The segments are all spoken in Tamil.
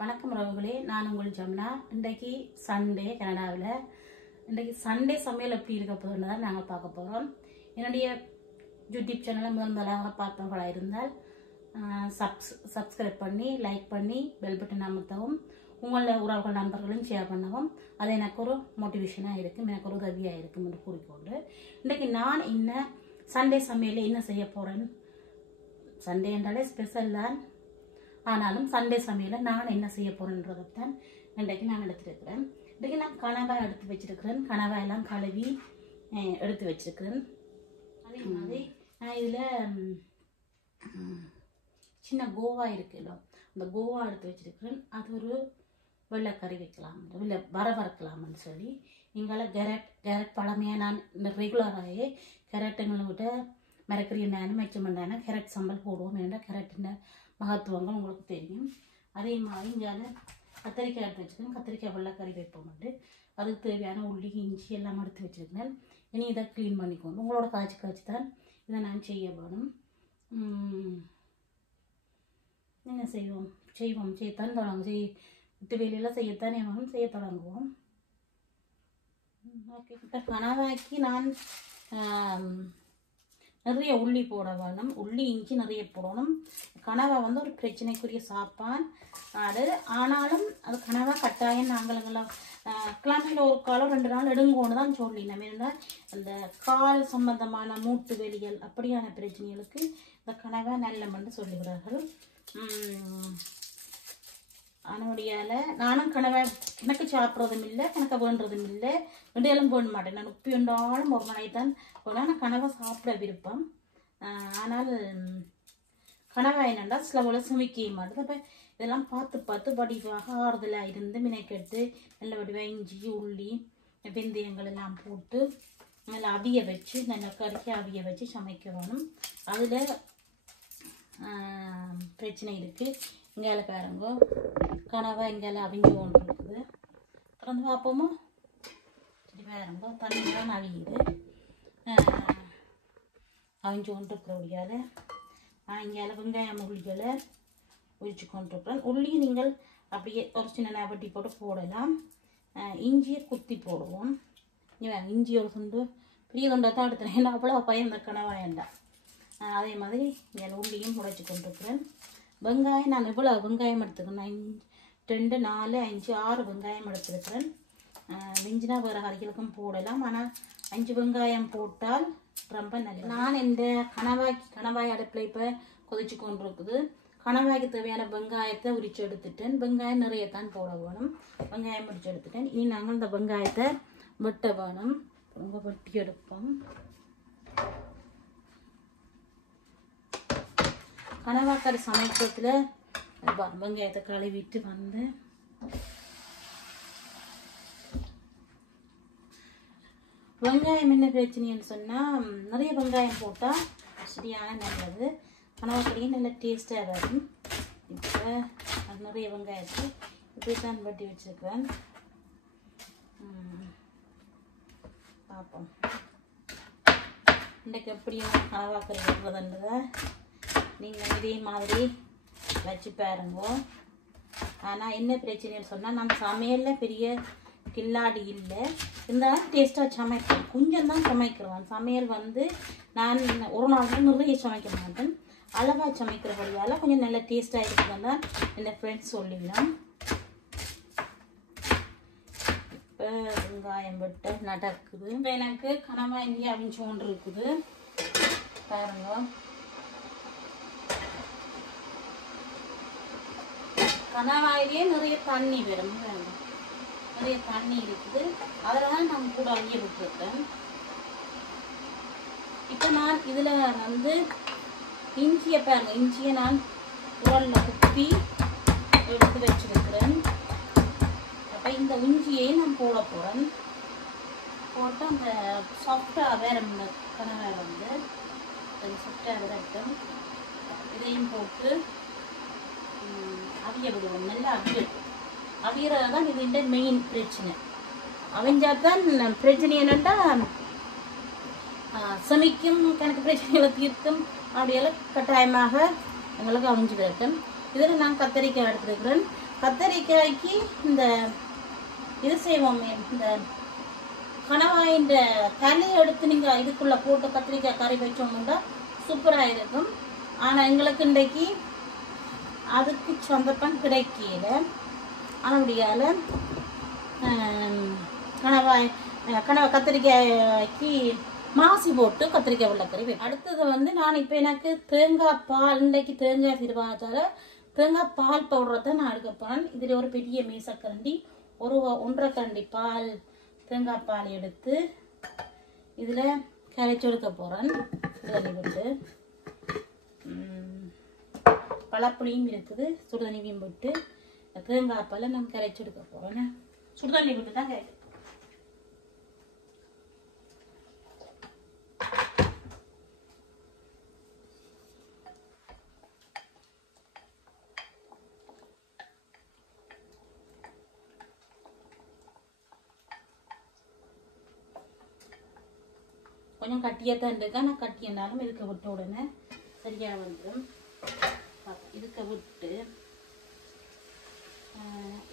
வணக்கம் உறவுகளே, நான் உங்கள் ஜமுனா. இன்றைக்கு சண்டே கனடாவில். இன்றைக்கு சண்டே சமையல் எப்படி இருக்க போகுதுன்னு தான் நாங்கள் பார்க்க போகிறோம். என்னுடைய யூடியூப் சேனலை முதலாக பார்ப்பவர்களாக இருந்தால் சப்ஸ்கிரைப் பண்ணி லைக் பண்ணி பெல் பட்டன் அமுத்தவும், உங்களோட உறவுகள் நண்பர்களும் ஷேர் பண்ணவும். அது எனக்கு ஒரு மோட்டிவேஷனாக இருக்கும், எனக்கு ஒரு உதவியாக இருக்கும் என்று கூறிக்கொண்டு இன்றைக்கு நான் சண்டே சமையலில் என்ன செய்ய போகிறேன். சண்டே என்றாலே ஸ்பெஷல் தான், ஆனாலும் சண்டே சமையலில் நான் என்ன செய்ய போகிறேன்றதைத்தான் இன்றைக்கு நான் எடுத்துருக்கிறேன். இன்றைக்கு நான் கனவாய் எடுத்து வச்சிருக்கிறேன். கனவாயெல்லாம் கழுவி எடுத்து வச்சிருக்கிறேன். அதே மாதிரி நான் இதில் சின்ன கோவா இருக்குல்ல, அந்த கோவா எடுத்து வச்சிருக்கிறேன். அது ஒரு வெள்ளைக்கறி வைக்கலாம், வறுக்கலாம்னு சொல்லி. இங்கால கேரட் பழமையாக நான் இந்த ரெகுலராகவே கேரட்டுங்களை விட்டு மரக்கறி எண்ணெய் மெச்சம் பண்ணானா கேரட் சம்பல் போடுவோம். ஏன்னா கேரட்டின் மகத்துவங்கள் உங்களுக்கு தெரியும். அதே மாதிரி இங்கே கத்திரிக்காய் எடுத்து வச்சுருக்கேன். கத்திரிக்காய் வெள்ளைக்கறி வைப்போம்ட்டு அதுக்கு தேவையான உள்ளி இஞ்சி எல்லாம் எடுத்து வச்சுருக்கேன். இனி இதை க்ளீன் பண்ணிக்கோங்க. உங்களோட காய்ச்சி தான் இதை நான் செய்ய வேணும். என்ன செய்யத்தான் தொடங்கும். விட்டு வேலையெல்லாம் செய்யத்தானே வேணும், செய்ய தொடங்குவோம். ஓகே, இப்போ கனவாக்கி நான் நிறைய உள்ளி போட வேணும். உள்ளி இஞ்சி நிறைய போடணும். கனவா ஒரு பிரச்சனைக்குரிய சாப்பான் அது. ஆனாலும் அது கனவா கட்டாயம் நாங்களுங்கெல்லாம் கிழமையில் ஒரு காலம் 2 நாள் எடுங்கோன்னு தான் சொல்லினோம். ஏன்னா அந்த கால் சம்பந்தமான மூட்டு வெளிகள் அப்படியான பிரச்சனைகளுக்கு இந்த கனவா நல்லமென்று சொல்லுகிறார்கள். அதனுடையால நானும் கனவை எனக்கு சாப்பிட்றதும் இல்லை, எனக்கு வேண்டுறதும் இல்லை, ரெண்டையெல்லாம் வேண்ட மாட்டேன். நான் உப்பி உண்டாலும் ஒரு நாளைக்கு தான் போனால் நான் கனவை சாப்பிட விருப்பம். ஆனால் கனவா என்னென்னா சில போல சுமிக்க மாட்டேது. அப்போ இதெல்லாம் பார்த்து வடிவாக ஆறுதலாக இருந்து மினைக்கெட்டு நல்ல வடிவாக இஞ்சி உள்ளி வெந்தயங்கள் எல்லாம் போட்டு நல்லா அவிய வச்சு, நல்லா கறிக்கு அவிய வச்சு சமைக்க வேணும். அதில் பிரச்சனை இருக்குது. இங்கால பாருங்க, கனவா இங்கால அவிஞ்சு கொண்டு இருக்குது. திறந்து பார்ப்போமோ? சரி பாருங்க, தண்ணி தான் அவியுது, அவிஞ்சு கொண்டு இருக்கிறபடியால் நான் இங்கால வெங்காயம் உள்ளிகளை உரிச்சு கொண்டிருக்கிறேன். உள்ளி நீங்கள் அப்படியே ஒரு சின்ன வட்டி போட்டு போடலாம். இஞ்சியை குத்தி போடுவோம். இஞ்சி ஒரு துண்டு பெரிய துண்டை தான் எடுத்துறேன், ஏன்னா அவ்வளோ பயம் இந்த கனவாயண்டா. அதே மாதிரி இங்கே உள்ளியும் உடைச்சி கொண்டிருக்கிறேன். வெங்காயம் நான் இவ்வளோ வெங்காயம் எடுத்துக்கிறேன். 2, 4, 5, 6 வெங்காயம் எடுத்துருக்கிறேன். வெஞ்சினா வேறு கறிகளுக்கும் போடலாம், ஆனால் 5 வெங்காயம் போட்டால் ரொம்ப நல்லது. நான் இந்த கனவாய் அடுப்பில் இப்போ கொதிச்சு கொண்டு இருக்குது. கனவாய்க்கு தேவையான வெங்காயத்தை உரிச்சு எடுத்துட்டேன். வெங்காயம் நிறையத்தான் போட வேணும். வெங்காயம் உரிச்சு எடுத்துட்டேன். இனி நாங்கள் இந்த வெங்காயத்தை வெட்ட வேணும். ரொம்ப வெட்டி எடுப்போம். கனவாக்கறி சமைக்கிறதுல வெங்காயத்தை கழுவிட்டு வந்து வெங்காயம் என்ன பிரச்சனைன்னு சொன்னால் நிறைய வெங்காயம் போட்டால் சரியான நல்லது. கனவாக்கறியும் நல்ல டேஸ்ட்டாக வரும். இப்போ நிறைய வெங்காயத்தை இப்படி தான் வெட்டி வச்சுருக்கிறேன். பார்ப்போம் இன்றைக்கு எப்படியும் கனவாக்கறி வெட்டுறதுன்றதை நீங்கள் இதே மாதிரி வச்சு பாருங்க. ஆனால் என்ன பிரச்சனைன்னு சொன்னால் நான் சமையலில் பெரிய கில்லாடி இல்லை, இருந்தாலும் டேஸ்ட்டாக சமைக்கிறேன். கொஞ்சம் தான் சமைக்கிறேன். சமையல் நான் ஒரு நாள் நிறைய சமைக்க மாட்டேன், அளவாக சமைக்கிறபடியால் கொஞ்சம் நல்ல டேஸ்ட்டாக இருக்குதுன்னு தான் என் ஃப்ரெண்ட்ஸ் சொல்லிடலாம். இப்போ வெங்காயம் வெட்ட நடக்குது. இப்போ எனக்கு கனவா இங்கே அவிஞ்சு கொண்டு இருக்குது பாருங்க. கனவாயிலே நிறைய தண்ணி வரும், நிறைய தண்ணி இருக்குது. அதெல்லாம் நான் கூட அவிய விட்டுருக்கேன். இப்போ நான் இதில் இஞ்சியை பாருங்க, இஞ்சியை நான் உரலில் குத்தி எடுத்து வச்சிருக்கிறேன். அப்போ இந்த இஞ்சியை நான் போட போகிறேன். போட்டு அந்த சாஃப்டாக வேற கனவை சாஃப்டாக விரட்டும். இதையும் போட்டு அவிய விடுவோம். நல்லா அவியறது தான் இது மெயின் பிரச்சனை. அவிஞ்சாதான் பிரச்சனை என்னென்னா சமைக்கும் கணக்கு பிரச்சனைகளை தீர்க்கும். அப்படியெல்லாம் கட்டாயமாக எங்களுக்கு அவிஞ்சு விரட்டும். இதில் நான் கத்திரிக்காய் எடுத்துருக்கிறேன். கத்தரிக்காய்க்கு இந்த இது செய்வோமே, இந்த கணவாயின் தலையை எடுத்து நீங்கள் இதுக்குள்ளே போட்டு கத்திரிக்காய் கறி வச்சோம்னா சூப்பராக இருக்கும். ஆனால் எங்களுக்கு இன்றைக்கு அதுக்கு சந்தர்ப்பம் கிடைக்கல. ஆனால் கத்திரிக்காய்க்கு மாசி போட்டு கத்திரிக்காய் வெள்ளைக்கறி. அடுத்தது வந்து நான் இப்போ எனக்கு தேங்காய் பால், இன்றைக்கு தேங்காய் திருவாச்சால தேங்காய் பால் பவுடரை நான் எடுக்க போகிறேன். இதில் ஒரு பெரிய மீசக்கரண்டி, ஒரு 1.5 கரண்டி பால், தேங்காய் பால் எடுத்து இதில் கரைச்சி எடுக்க போகிறேன். சுடுதண்ணி விட்டு, பழப்புளியும் இருக்குது, சுடுதண்ணியும் விட்டு தேங்காய் பாலை நான் கரைச்சி எடுக்க போகிறேன். சுடுதண்ணி விட்டு தான் கரைச்சி. கொஞ்சம் கட்டியாக தான் இருக்கா, நான் கட்டியனாலும் இதுக்கு விட்ட உடனே சரியாக வந்துடும். இதுக்கு விட்டு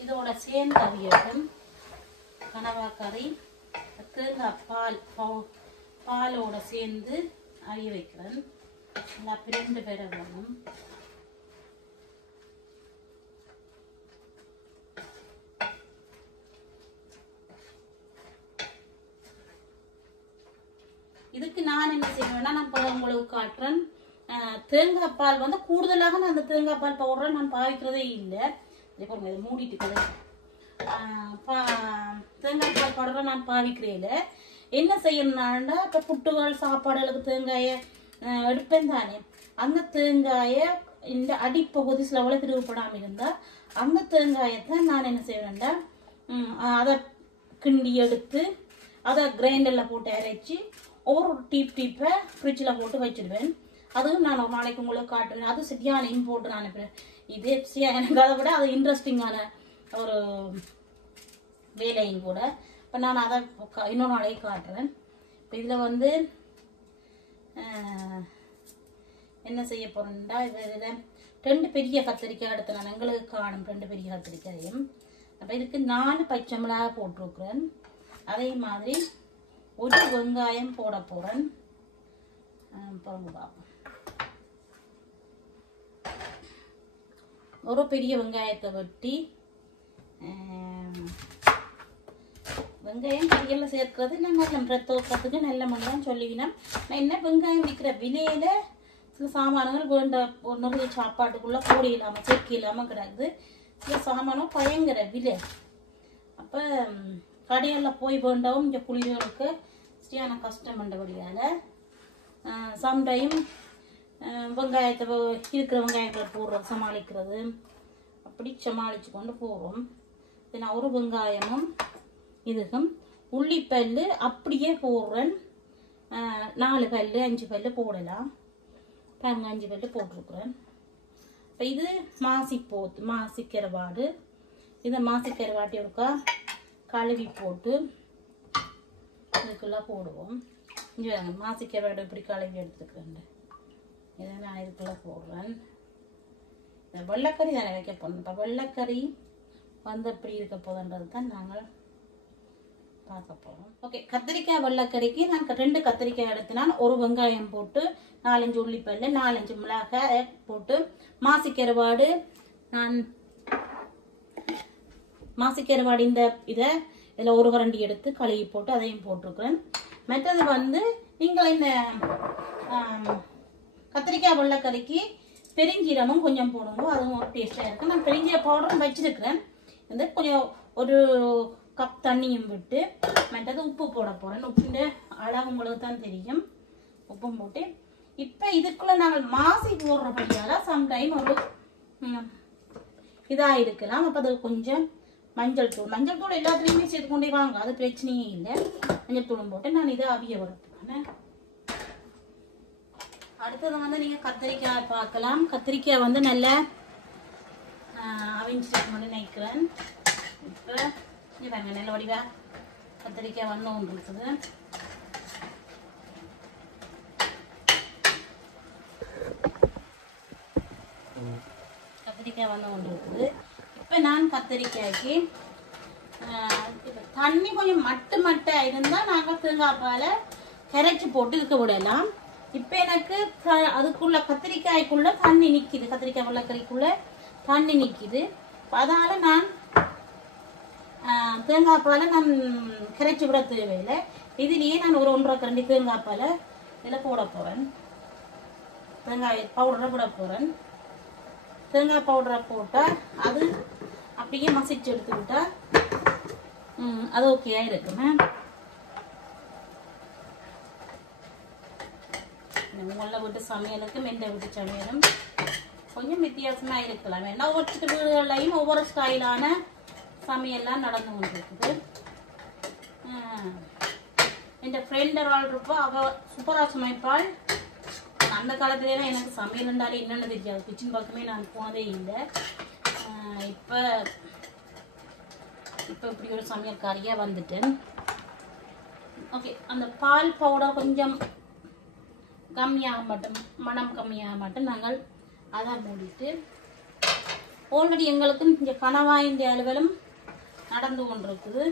இதோட சேர்ந்து அவியட்டும். கனவாக்கறி தேங்காய் பாலோட சேர்ந்து அவிய வைக்கிறேன். நல்லா 2 பேரை வேணும். இதுக்கு நான் என்ன செய்வேன்னா, நான் உங்களுக்கு காட்டுறேன். தேங்காய் பால் வந்து கூடுதலாக நான் அந்த தேங்காய் பால் பவுடரை நான் பாவிக்கிறதே இல்லை. இதை மூடிட்டு தேங்காய் பால் பவுடரை நான் பாவிக்கிறேன். என்ன செய்யணும்னா, இப்போ புட்டுகள் சாப்பாடுகளுக்கு தேங்காயை எடுப்பேன் தானே, அந்த தேங்காயை இந்த அடிப்பகுதி சில உள்ள திருவப்படாமல் இருந்தால் அந்த தேங்காயத்தான் நான் என்ன செய்வேன்டா, அதை கிண்டி எடுத்து அதை கிரைண்டரில் போட்டு அரைச்சி ஒவ்வொரு டீப்பை ஃப்ரிட்ஜில் போட்டு வச்சுடுவேன். அதுவும் நான் ஒரு நாளைக்கு உங்களுக்கு காட்டுவேன். அது சரியான போட்டு நான் அனுப்புகிறேன். இது எனக்கு அதை விட அது இன்ட்ரெஸ்டிங்கான ஒரு வேலையும் கூட. இப்போ நான் அதை இன்னொரு நாளைக்கு காட்டுறேன். இப்போ இதில் வந்து என்ன செய்ய போகிறேன்டா, இதில் 2 பெரிய கத்திரிக்காய் எடுத்து நான் எங்களுக்கு காணும் 2 பெரிய கத்திரிக்காயும். அப்போ இதுக்கு 4 பச்சை மிளகாய் போட்டிருக்கிறேன். அதே மாதிரி ஒரு வெங்காயம் போட போகிறேன். பாருங்க பார்ப்போம். ஒரு பெரிய வெங்காயத்தை வெட்டி, வெங்காயம் கறியெல்லாம் சேர்க்கிறது நான் நல்ல பிரத்தோக்கத்துக்கு நல்ல மண்ணான்னு சொல்லிவினேன். நான் என்ன வெங்காயம் விற்கிற விலையில் சில சாமான்கள் வேண்ட நிறைய சாப்பாட்டுக்குள்ளே போடி இல்லாமல் சேர்க்க இல்லாமல் கிடக்குது. சில சாமானும் பயங்கர விலை. அப்போ கடையில் போய் வேண்டவும் இங்கே குளிர்களுக்கு சரியான கஷ்டம் பண்ணபடியால் சம்டைம் வெங்காயத்தை இருக்கிற வெங்காயத்தை போடுறது சமாளிக்கிறது, அப்படி சமாளித்து கொண்டு போகிறோம். நான் ஒரு வெங்காயமும் இதுக்கும் உள்ளிப்பல் அப்படியே போடுறேன். 4 பல் 5 பல் போடலாம். 5 பல் போட்டிருக்குறேன். இப்போ இது மாசிக்கருவாடு. இதை மாசிக்கருவாட்டி இருக்கா கழுவி போட்டு இதுக்குள்ளே போடுவோம். இங்கே மாசிக்கருவாடு இப்படி கழுவி எடுத்துக்கிறேன். இதை நான் இதுக்குள்ளே போடுறேன். வெள்ளைக்கறி தானே வைக்க போகணும். இப்போ வெள்ளைக்கறி வந்து எப்படி இருக்க போதுன்றது தான் நாங்கள் பார்க்க போகிறோம். ஓகே, கத்திரிக்காய் வெள்ளைக்கறிக்கு நான் 2 கத்திரிக்காய் எடுத்து நான் ஒரு வெங்காயம் போட்டு 4-5 உள்ளிப்பல் 4-5 மிளகாய் போட்டு மாசிக்கருவாடு இந்த இதில் ஒரு கரண்டி எடுத்து கழுவி போட்டு அதையும் போட்டிருக்கிறேன். மற்றது வந்து நீங்கள் இந்த கத்திரிக்காய் வெள்ளைக்கறிக்கு பெருஞ்சீரமும் கொஞ்சம் போடுங்க, அதுவும் ஒரு டேஸ்டாக இருக்கும். நான் பெருஞ்சீர பவுடரும் வச்சிருக்கிறேன். வந்து கொஞ்சம் ஒரு கப் தண்ணியும் விட்டு மற்றது உப்பு போட போகிறேன். உப்புன்ற அளவு உங்களுக்கு தான் தெரியும். உப்பும் போட்டு இப்போ இதுக்குள்ளே நாங்கள் மாசி போடுறபடியால் சம்டைம் ஒரு இதாக இருக்கலாம். அப்போ அது கொஞ்சம் மஞ்சள் தூள் எல்லாத்துலேயுமே சேர்த்து கொண்டே வாங்க, அது பிரச்சனையே இல்லை. மஞ்சள் தூளும் போட்டு நான் இதை அவிய விடுறேன். அடுத்தது வந்து நீங்கள் கத்திரிக்காய் பார்க்கலாம். கத்திரிக்காய் வந்து நல்லா அவிஞ்சிட்டு நினைக்கிறேன். இப்போ இங்கே பாருங்க, நல்ல வடிவா கத்திரிக்காய் வந்து ஒன்று இருக்குது. கத்திரிக்காய் வந்து ஒன்று இருக்குது. இப்போ நான் கத்திரிக்காய்க்கு தண்ணி கொஞ்சம் மட்டா இருந்தால் நாங்கள் தேங்காய் பாலை கரைச்சி போட்டு இருக்க விடலாம். இப்போ எனக்கு அதுக்குள்ள கத்திரிக்காய்க்குள்ள தண்ணி நிற்கிது, கத்திரிக்காய் வெள்ளைக்கறிக்குள்ள தண்ணி நிற்கிது. அதனால் நான் தேங்காய் பாலை நான் கரைச்சி விட தேவையில்லை. இதுலேயே நான் ஒரு 1.5 கரண்டி தேங்காய் பாலை இதில் போட போகிறேன். தேங்காய் பவுடரை போட போகிறேன். தேங்காய் பவுடரை போட்டால் அது அப்படியே மசிச்சு எடுத்து விட்டால் அது ஓகேயா இருக்குமே. உங்களை வீட்டு சமையலுக்கும் எந்த வீட்டு சமையலும் கொஞ்சம் வித்தியாசமாக இருக்கலாம். ஏன்னா ஒவ்வொரு வீடுகள்லையும் ஒவ்வொரு ஸ்டைலான சமையல்லாம் நடந்து கொண்டிருக்குது. என் ஃப்ரெண்ட் ஒரு இருப்போ அவள் சூப்பராக சமைப்பாள். அந்த காலத்துலேயே எனக்கு சமையல் இருந்தாலே என்னென்னு தெரியாது. கிச்சன் பக்கமே நான் போனதே இல்லை. இப்போ இப்படி ஒரு சமையல்காரியாக வந்துட்டேன். ஓகே, அந்த பால் பவுடர் கொஞ்சம் கம்மியாக மாட்டோம், மனம் கம்மியாக மாட்டோம். நாங்கள் அதை மூடிட்டு ஆல்ரெடி எங்களுக்கு இங்கே கணவாய் இந்த அலுவலும் நடந்து கொண்டிருக்குது.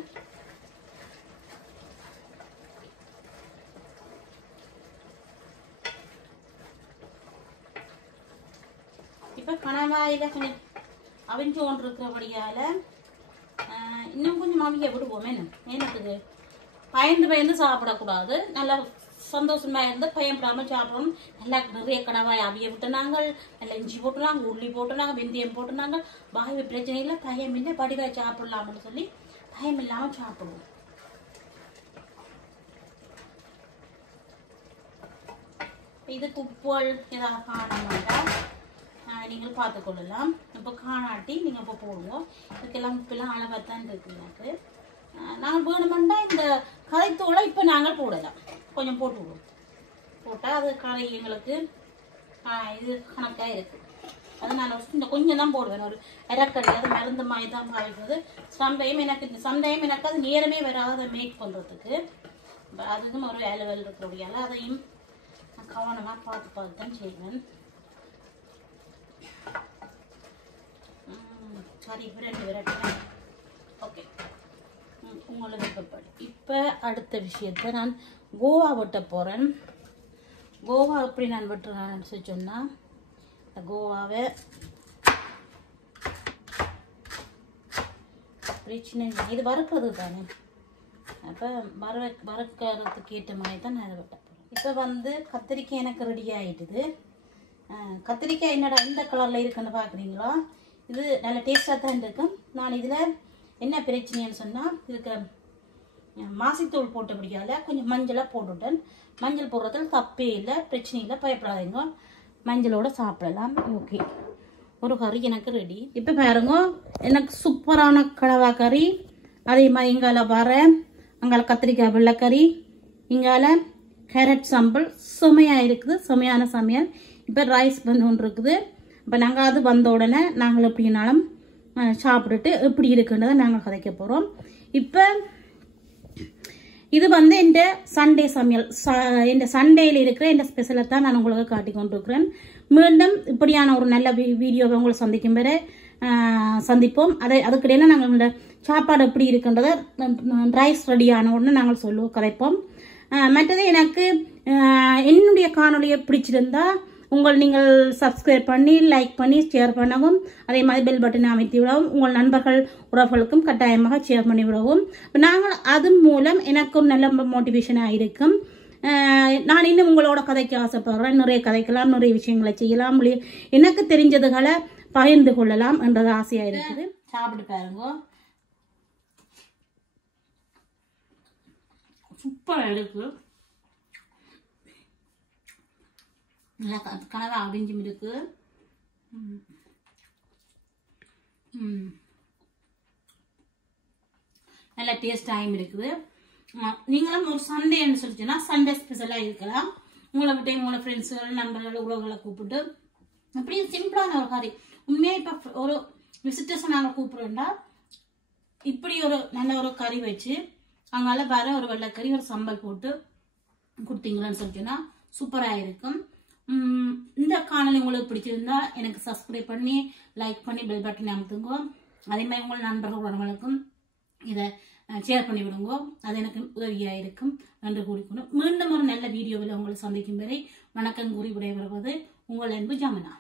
இப்போ கணவாயில் கொஞ்சம் அவிஞ்சு கொண்டிருக்கிறபடியால் இன்னும் கொஞ்சம் அவிய விடுவோம். எனக்கு பயந்து சாப்பிடக்கூடாது. நல்லா சந்தோஷமாக இருந்து பயப்படாமல் சாப்பிடணும். நல்லா நிறைய கணவாய் அவிய விட்டு நாங்கள் நல்லா இஞ்சி போட்டு நாங்கள் உள்ளி போட்டு நாங்கள் வெந்தயம் போட்டு நாங்கள் வாயு பிரச்சனை இல்லை, பயம் இல்லை, படிவாய் சாப்பிடலாம்னு சொல்லி பயம் இல்லாமல் சாப்பிடுவோம். இதுக்கு உப்புகள் ஏதாவது காணமாட்டா நீங்கள் பார்த்துக்கொள்ளலாம். இப்போ காணாட்டி நீங்கள் இப்போ போடுவோம். இதுக்கெல்லாம் உப்பெல்லாம் அளவாகத்தான் இருக்குது எனக்கு. நாங்கள் வேணுமெண்டா இந்த கரைத்தூளை இப்போ நாங்கள் போடலாம். கொஞ்சம் போட்டுவிடுவோம். போட்டால் அது கரை எங்களுக்கு இது கணக்காக இருக்குது. அது நான் இந்த கொஞ்சம் தான் போடுவேன். ஒரு இறக்கடி அது மருந்து மாதிரி தான் பாய்க்கிறது. சம்டைம் எனக்கு அது நேரமே வராத மேக் பண்ணுறதுக்கு. அதுக்கும் ஒரு வேலை இருக்கிறபடியால் அதையும் கவனமாக பார்த்து தான் செய்வேன். சரி, ரெண்டு விரட்டுறேன். ஓகே, உங்களை விருப்பப்படு. இப்போ அடுத்த விஷயத்தை நான் கோவா வெட்ட போகிறேன். கோவா எப்படி நான் வெட்டுறேன்னு சொன்னால், கோவாவை பிரச்சனை இல்லை, இது வறுக்கிறது தானே. அப்போ வறுக்கிறதுக்கு ஏற்ற மாதிரி தான் நான் இதை வெட்ட போகிறேன். இப்போ வந்து கத்திரிக்காய் எனக்கு ரெடி ஆகிட்டுது. கத்திரிக்காய் என்னடா இந்த கலரில் இருக்குன்னு பார்க்குறீங்களா? இது நல்ல டேஸ்ட்டாக தான் இருக்கும். நான் இதில் என்ன பிரச்சனைன்னு சொன்னால், இதுக்கு மாசித்தூள் போட்டு பிடிக்காத கொஞ்சம் மஞ்சளாக போட்டுவிட்டேன். மஞ்சள் போடுறதுல தப்பே இல்லை, பிரச்சனை இல்லை, பயப்படாதீங்க. மஞ்சளோடு சாப்பிடலாம். ஓகே, ஒரு கறி எனக்கு ரெடி. இப்போ பாருங்க, எனக்கு சூப்பரான கடவா கறி. அதே மாதிரி இங்கால வர அங்கால கத்திரிக்காய் வெள்ளைக்கறி, இங்கால கேரட் சாம்பல் சுமையாக இருக்குது. சுமையான சமையல். இப்போ ரைஸ் வந்து ஒன்று இருக்குது. இப்போ நாங்கள் அது வந்த உடனே நாங்கள் எப்படினாலும் சாப்பிட்டுட்டு எப்படி இருக்குன்றதை நாங்கள் கதைக்க போகிறோம். இப்போ இது வந்து இந்த சண்டே சமையல், இந்த சண்டேயில் இருக்கிற இந்த ஸ்பெஷலை தான் நான் உங்களுக்கு காட்டி கொண்டிருக்கிறேன். மீண்டும் இப்படியான ஒரு நல்ல வீடியோவை உங்களை சந்திக்கும் வரை சந்திப்போம். அதுக்கிடையில நாங்கள் இந்த சாப்பாடு எப்படி இருக்குன்றதை ரைஸ் ரெடியான உடனே நாங்கள் கதைப்போம். மற்றது எனக்கு என்னுடைய காணொலியை பிடிச்சிருந்தா நீங்கள் சப்ஸ்கிரைப் பண்ணி லைக் பண்ணி ஷேர் பண்ணவும், அதே மாதிரி பெல் பட்டனை அமைத்து விடவும், உங்கள் நண்பர்கள் உறவுகளுக்கும் கட்டாயமாக ஷேர் பண்ணி விடவும். நாங்கள் அது மூலம் எனக்கு ஒரு நல்ல மோட்டிவேஷனாக இருக்கும். நான் இன்னும் உங்களோட கதைக்கு ஆசைப்படுறேன். நிறைய கதைக்கலாம், நிறைய விஷயங்களை செய்யலாம், எனக்கு தெரிஞ்சதுகளை பகிர்ந்து கொள்ளலாம் என்றது ஆசையாக இருக்குது. சாப்பிட்டு பாருங்க, சூப்பராக இருக்கு. நல்லா கனவா அவிஞ்சும் இருக்கு. நல்லா டேஸ்டாகவும் இருக்குது. நீங்களும் ஒரு சண்டேன்னு சொல்லிச்சுன்னா சண்டே ஸ்பெஷலாக இருக்கலாம். உங்களை விட்டு உங்களோட ஃப்ரெண்ட்ஸுகள் நண்பர்கள் உறவுகளை கூப்பிட்டு அப்படியே சிம்பிளான ஒரு கறி. உண்மையாக இப்போ ஒரு விசிட்டர்ஸை நாங்கள் கூப்பிடுறோம்டா இப்படி ஒரு நல்ல ஒரு கறி வச்சு அங்கால வர ஒரு வெள்ளைக்கறி ஒரு சம்பல் போட்டு கொடுத்தீங்களான்னு சொல்லிச்சுன்னா சூப்பராக இருக்கும். இந்த காணொலி உங்களுக்கு பிடிச்சிருந்தா எனக்கு சப்ஸ்கிரைப் பண்ணி லைக் பண்ணி பெல் பட்டன் அமுத்துங்க. அதே மாதிரி உங்கள் நண்பர்களுக்கும் இதை ஷேர் பண்ணி விடுங்க. அது எனக்கு உதவியாக இருக்கும் என்று கூறிக்கொண்டு மீண்டும் ஒரு நல்ல வீடியோவில் உங்களை சந்திக்கும் வரை வணக்கம் கூறி விடைபெறுவது உங்கள் அன்பு ஜமுனா.